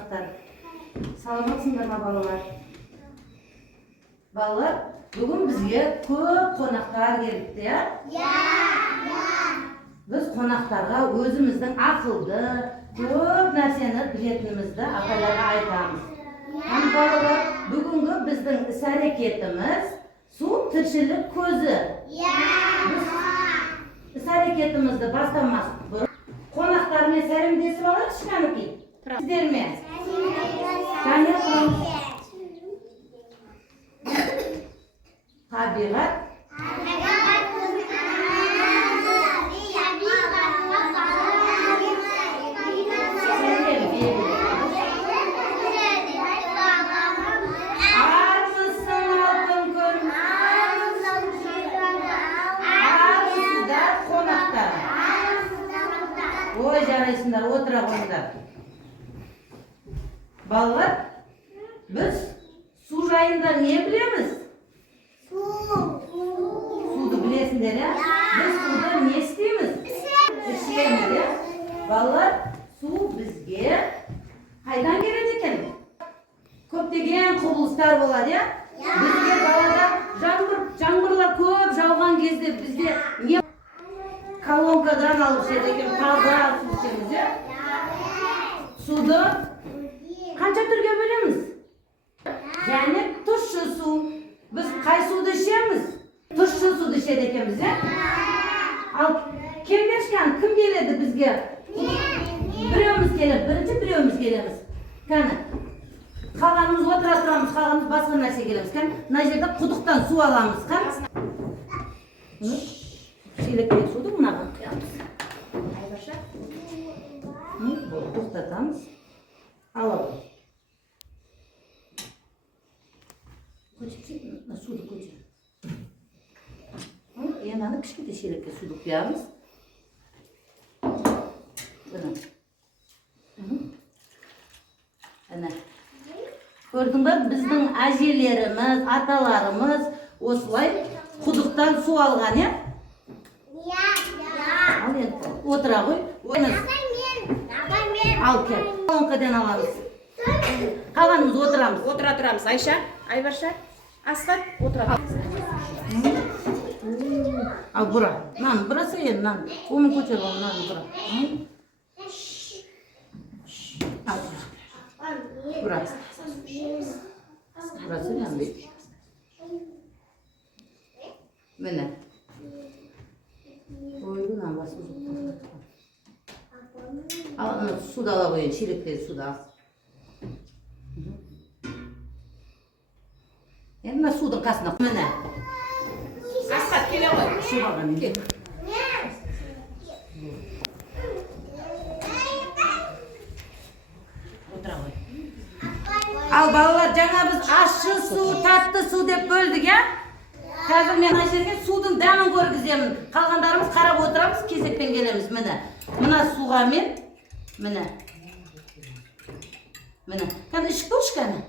қонақтар. Саламатсыңдар ма балалар? Балалар, бүгін бізге көп қонақтар келіпті, я? Біз қонақтарға өзіміздің ақылды, көп нәрсені білетінімізді апайларға айтамыз. Балалар, бүгінгі біздің іс-әрекетіміз су тіршілік көзі. Іс-әрекетімізді бастамас бұрын қонақтармен сәлемдесіп алайық кішкенекей. Сіздермен. Және табиғат. Ой, жарайсыңдар, отыра қойыңдар. Балалар, біз су жайында не білеміз? Суды білесіңдер, я? Біз суда не істейміз? Ішеміз, я? Балалар, су бізге қайдан келеді екен? Көптеген құбылыстар болады, я? Бізге балада жаңбырлар көп жауған кезде бізде не колонкадан алып ішеді екен, таза су ішеміз, я? Суды қанша түрге бөлеміз? Және тұщы су. Біз қай суды ішеміз? Тұщы суды ішеді екенбіз, я? Ал кем келеді бізге? Біреуміз келеді, бірінші біреуміз келеміз. Кәні, қалғанымыз отыра тұрамыз, қалғанымыз басқа нәрсе келеміз. Кәні, мына жерде құдықтан су аламыз. Кәні? Шелекпен суды мұнаған құямыз. Айбаша? Тоқтатамыз. Аlalım. Sudu koyacağım. Yanına kışkıda şerekle sudu koyarız. Gördün mü? Bizden ajelerimiz, atalarımız oslay kuduktan su algan ya? Al yani. Otura koy. Al gel. Kolonkadan alamız. Kalanımız oturamız. Отыра тұрамыз. Айша, Айбарша, Асхат, отыра. Al bura. Nan, burası yen nan. Onu koçer al nan bura. Al bura. Burası. Burası yan bir. Mene. Oyundan basmış. Al su da al koyun, çelikleri su da al. Енді судың қасына міне. Асхат, келе ғой. Су алған кел. Отыра ғой. Ал балалар, жаңа біз ащы су, татты су деп бөлдік, я? Қазір мен ана жерге судың дәмін көргіземін. Қалғандарымыз қарап отырамыз, кезекпен келеміз. Міне. Мына суға мен міне. Міне. Кәні ішіп көрші кәні.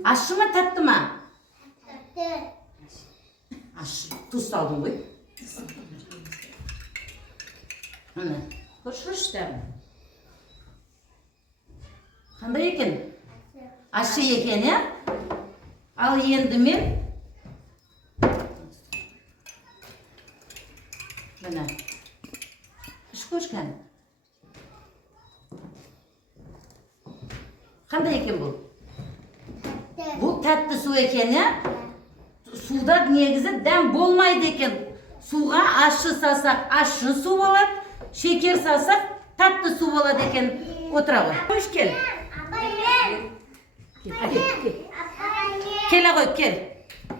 Ащы ма, татты ма? Татты. Ащы. Тұз салдың ғой. Міне. Көрші дәмі. Қандай екен? Ащы екен, я? Ал енді мен міне. Іш көшкен. Қандай екен бұл? Бұл тәтті су екен, я? Суда негізі дәм болмайды екен. Суға ащы сасақ, ащы су болады. Шекер сасақ, тәтті су болады екен. Отыра ғой. Қош кел. Келе ғой, кел.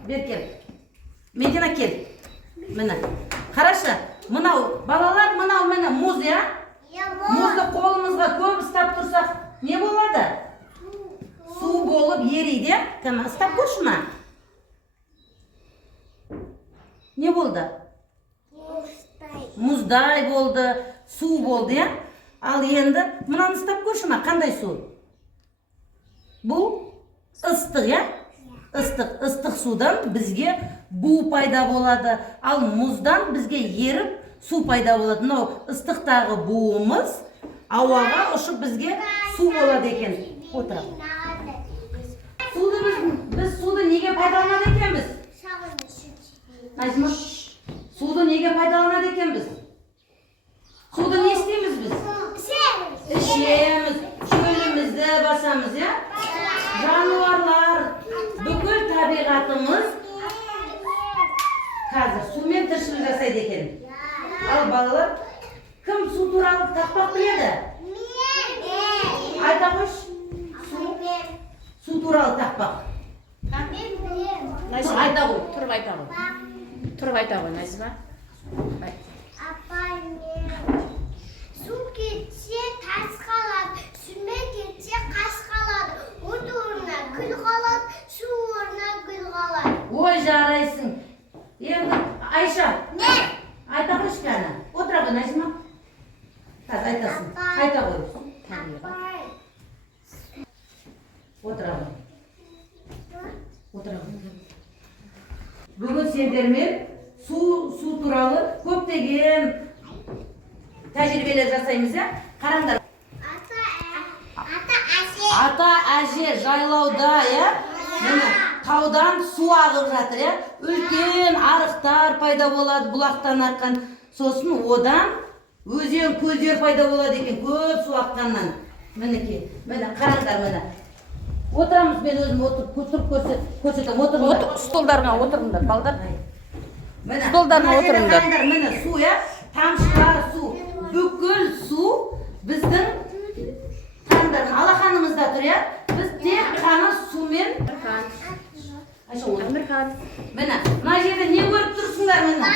Бер кел. Медина кел. Міне. Қарашы, мынау балалар, мынау міне мұз, я? Мұзды қолымызға көп ұстап тұрсақ, не болады? Су болып ерейді, кәні ұстап көрші ма? Не болды? Мұздай болды, су болды, я? Ал енді мынаны ұстап көрші ма? Қандай су? Бұл ыстық, я? Ыстық судан бізге бу пайда болады. Ал мұздан бізге еріп су пайда болады. Мынау ыстықтағы буымыз Ауаға ұшып бізге су болады екен. Отыра. Біз суды неге пайдаланады екенбіз? Назима, суды неге пайдаланады екенбіз? Суды не істейміз біз? Ішеміз, шөлімізді басамыз, я? Жануарлар, бүкіл табиғатымыз қазір сумен тіршілік жасайды екен. Ал балалар, кім су туралы тақпақ біледі? Айта қойшы. Су туралы тақпақ. Назима, Айта қой. тұрып айта ғой. Тұрып айта ғой, Назима. Su ketсе тас қалады, сүрме кетсе қас қалады, от орнына күл қалады, су орнына гүл қалады. Ой, жарайсың. Енді, Айша. Не? Айта қойшы кәні. Отыра ғой, Назима. Қазір айтасың. Айта қой. Отыра ғой. Отыра ғой. Бүгін сендермен су туралы көптеген тәжірибелер жасаймыз, я? Қараңдар. Ата әже жайлауда, я? Міне, таудан су ағып жатыр, я? Үлкен арықтар пайда болады, бұлақтан аққан. Сосын одан өзен көлдер пайда болады екен, көп су аққаннан. Мінеке, міне, қараңдар міне. Отырамыз, мен өзім отырып көрсетем. Столдарға отырыңдар, балдар. Міне, Столдарына отырыңдар. қараңдар, міне су, я? Тамшылар су. Бүкіл су біздің қандардан алақанымызда тұр, я? Біз тек қана сумен Әмірхан. міне, мына жерде не көріп тұрсыңдар міне?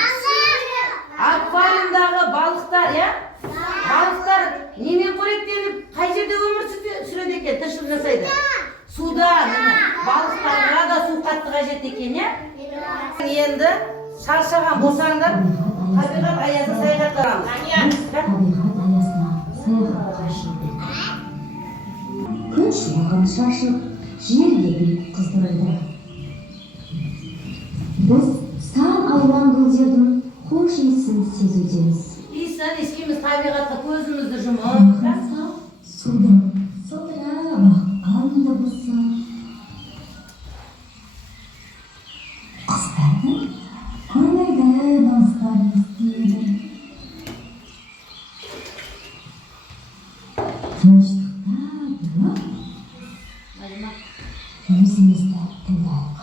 Аквариумдағы балықтар, я? Балықтар немен қоректеніп, қай жерде өмір сүреді екен, тіршілік жасайды? Суда, міне, балықтарға да су қатты қажет екен, я? Енді шаршаған болсаңдар, табиғат аясына саяхаттарамыз. Күн шуағын шашып, жердегі қыздырды. Біз сан алуан гүлдердің хош иісін сезудеміз. Иісін естиміз, табиғатқа көзімізді жұмып. Судың сылдырап аққан дыбысы. Құстардың көңілді дауыстарын естиді. Тыныштықта тұрып, өзімізді тыңдайық.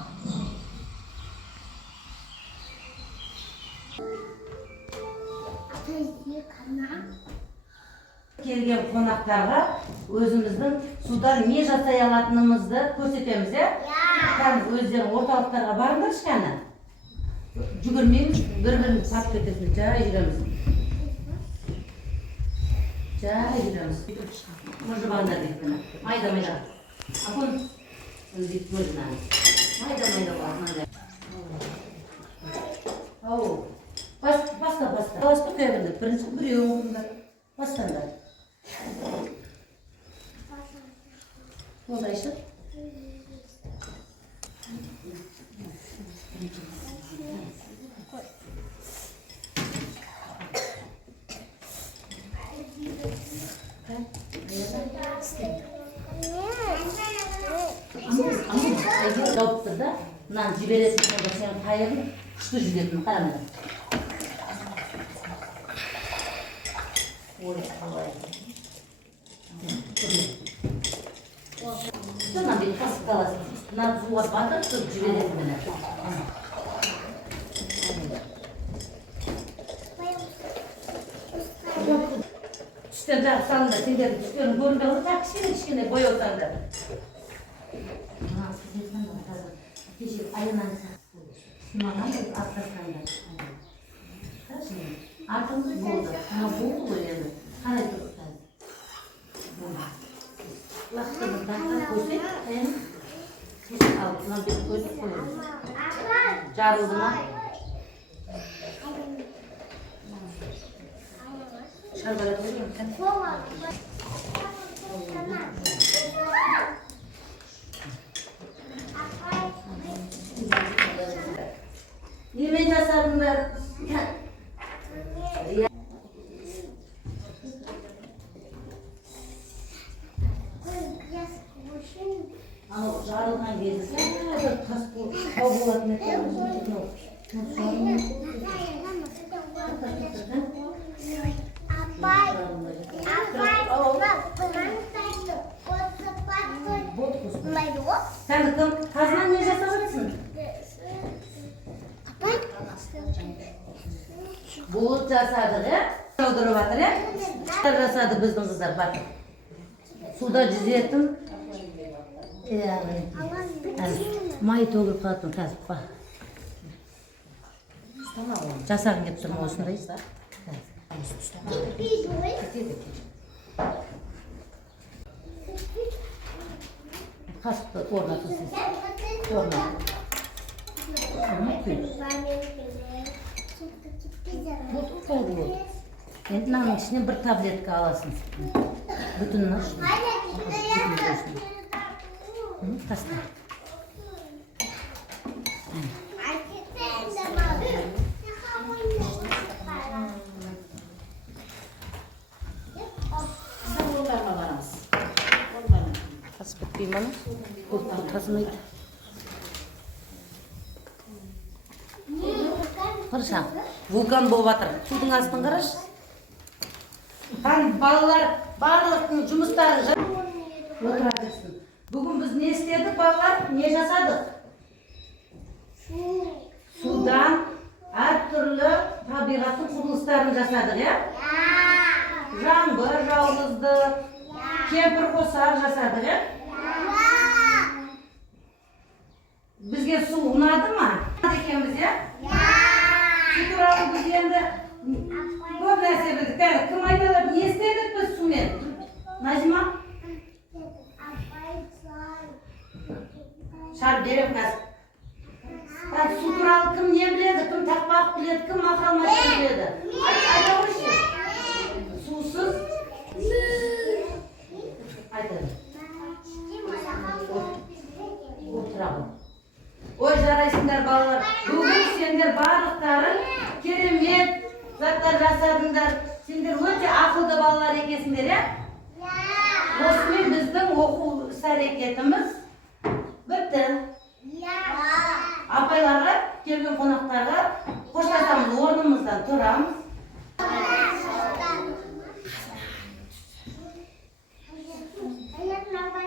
Келген қонақтарға өзіміздің судан не жасай алатынымызды көрсетеміз, я? Өздерің орталықтарға барыңдар шкәні. Жүгірмейміз, бір-бірін сап кетесін, жай жүреміз. Жай жүреміз. Мұжыбаңдар дейді мені. Майда-майда. Апын, дейді көзінен. Майда-майда бар. Ау, баста. Баста көйбіңді, бірінші біреу оңыңдар. Бастаңдар. Олайшы. Жауып тұр да, мынаны жібересің, сонда сен қайырын күшті жүзетін, қарамады. Ой, қалай. Тұтынан бет қасып қаласың. Мынаны суға батыр тұр жібересің мені. Түстен жағы салында, сендердің түстерін көрінді ғылы, тақ кішкене бояу салында. Кеше айынан сымаған біз аттасқанда. Қарашы мен, артымыз болды. Ана болды ғой енді. Қарай тұрықтан. Лақтығын таққа көсек, әйін. Көсек алып, мынау бет көсек қойымыз. Жарылды ма? Шарбалат қойым. Немен жасадыңдар? Анау жарылған кезде бір тас болып тау болатын еді. Апай, Sen kız kazan ne жасаватсың? Bulut жасадық, жаудырып жатыр, жасады біздің қыздар бak. Суда жүзетін. Май төгіліп қалатын қазір ба. Жасағын кеп тұрмын осындай. Қасықты орнатылсын. Енді мынаның ішінен бір таблетка аласың. Бүтінін ашын. Таста. Сабылдарына барамыз. Тас бітпей мана. Бұл тасымайды. Қараша, вулкан болып жатыр. Судың астын қараш. Хан балалар барлық жұмыстарын отыра берсін. Бүгін біз не істедік балалар? Не жасадық? Судан әртүрлі табиғаттың құбылыстарын жасадық, я? Жаңбыр жауғыздық, кемпір қосақ жасадық, я? Бізге су ұнады ма? Екенбіз, я? Су туралы біз енді көп нәрсе білдік. Кім айталады, не істедік біз сумен? Назима? Шар берем қазір. Су туралы кім не біледі, кім тақпақ біледі, кім мақал-мәтел біледі? Айта қойшы. Сусыз айтады. Отырамын. Ой, жарайсыңдар балалар. Бүгін сендер барлықтарын керемет заттар жасадыңдар. Сендер өте ақылды балалар екенсіңдер, я? Осымен біздің оқу іс-әрекетіміз бітті. Апайларға, келген қонақтарға қоштасамыз, орнымыздан тұрамыз.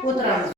Отырамыз.